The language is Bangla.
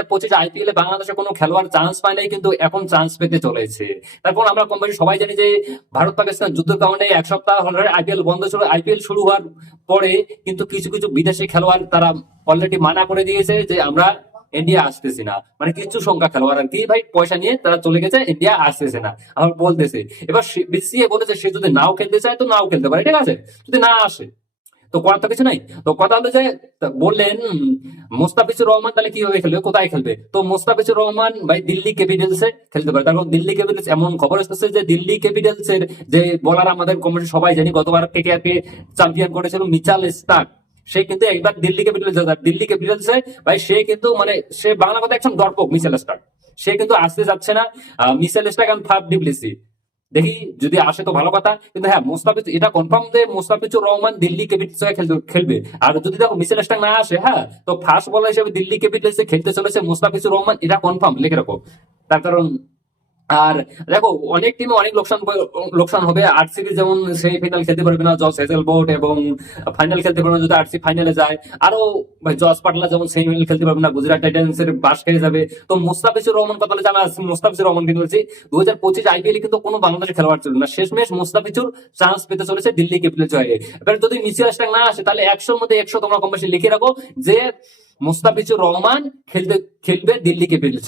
হাজার পঁচিশ আইপিএল এ বাংলাদেশে কোনো খেলোয়াড় চান্স পায় নাই, কিন্তু এখন চান্স পেতে চলেছে। তারপর আমরা কম বেশি সবাই জানি যে ভারত পাকিস্তান যুদ্ধের কারণে এক সপ্তাহ আইপিএল বন্ধ ছিল। আইপিএল শুরু হওয়ার পরে কিন্তু কিছু কিছু বিদেশি খেলোয়াড় তারা অলরেডি মানা করে দিয়েছে যে আমরা ইন্ডিয়া আসতেছি না। মানে কিছু সংখ্যা খেলোয়াড় আর কি ভাই, পয়সা নিয়ে তারা চলে গেছে ইন্ডিয়া আসতেছে না। আমার বলতেছে। এবার বিসিএ বলেছে, সে যদি নাও খেলতে চায় তো নাও খেলতে পারে, ঠিক আছে? যদি না আসে তো করার তো কিছু নাই। তো কথা হলো যে বললেন মোস্তাফিজুর রহমান তাহলে কীভাবে খেলবে? কোথায় খেলবে? তো মোস্তাফিজুর রহমান ভাই দিল্লি ক্যাপিটালসে খেলতে পারে। তারপর দিল্লি ক্যাপিটালস এমন খবর এসেছে যে, দিল্লি ক্যাপিটালস যে বলার আমাদের কমিটি সবাই জানি, গতবার কেকেআর কে চ্যাম্পিয়ন করেছিল মিচাল স্টার্ক সে কিন্তু একবার দিল্লি ক্যাপিটালস দিল্লি ক্যাপিটালসে ভাই সে কিন্তু মানে সে বাংলা কথা একদম দর্পক মিচেল স্টার্ক সে কিন্তু আসতে যাচ্ছে না। মিচেল স্টার্ক এবং ফাফ ডিপ্লেসি। দেখি, যদি আসে তো ভালো কথা। কিন্তু হ্যাঁ মোস্তাফিজ এটা কনফার্ম যে মোস্তাফিজুর রহমান দিল্লি ক্যাপিটালস হয়ে খেলতে, খেলবে। আর যদি দেখো মিসেল স্টাক না আসে হ্যাঁ তো ফার্স্ট বলার হিসেবে দিল্লি ক্যাপিটালসে খেলতে চলেছে মোস্তাফিজুর রহমান, এটা কনফার্ম লিখে রাখো। তার কারণ আর দেখো, অনেক টিমে অনেক লোকসান লোকসান হবে। আরসিবি যেমন সেই ফাইনাল খেলতে পারবে না জস হেজেল বোর্ড এবং ফাইনাল খেলতে পারবে না, যদি আরসি ফাইনালে যায়। আরও জস পাটলা যেমন সেমিফাইনাল খেলতে পারবে না গুজরাট টাইটান্স এর বাস খেয়ে যাবে। তো মুস্তাফিজুর রহমান কথা বলে যে আমি মুস্তাফিজুর রহমান কিন্তু বলছি দু হাজার পঁচিশ আইপিএল কিন্তু কোনো বাংলাদেশের খেলোয়াড় ছিল না। শেষমেশ মুস্তাফিজুর চান্স পেতে চলেছে দিল্লি ক্যাপিটালস হয়ে এবার যদি মিসিল স্টাক না আসে, তাহলে একশোর মধ্যে একশো তোমরা কম বেশি লিখে রাখো যে মুস্তাফিজুর রহমান খেলতে খেলবে দিল্লি ক্যাপিটালস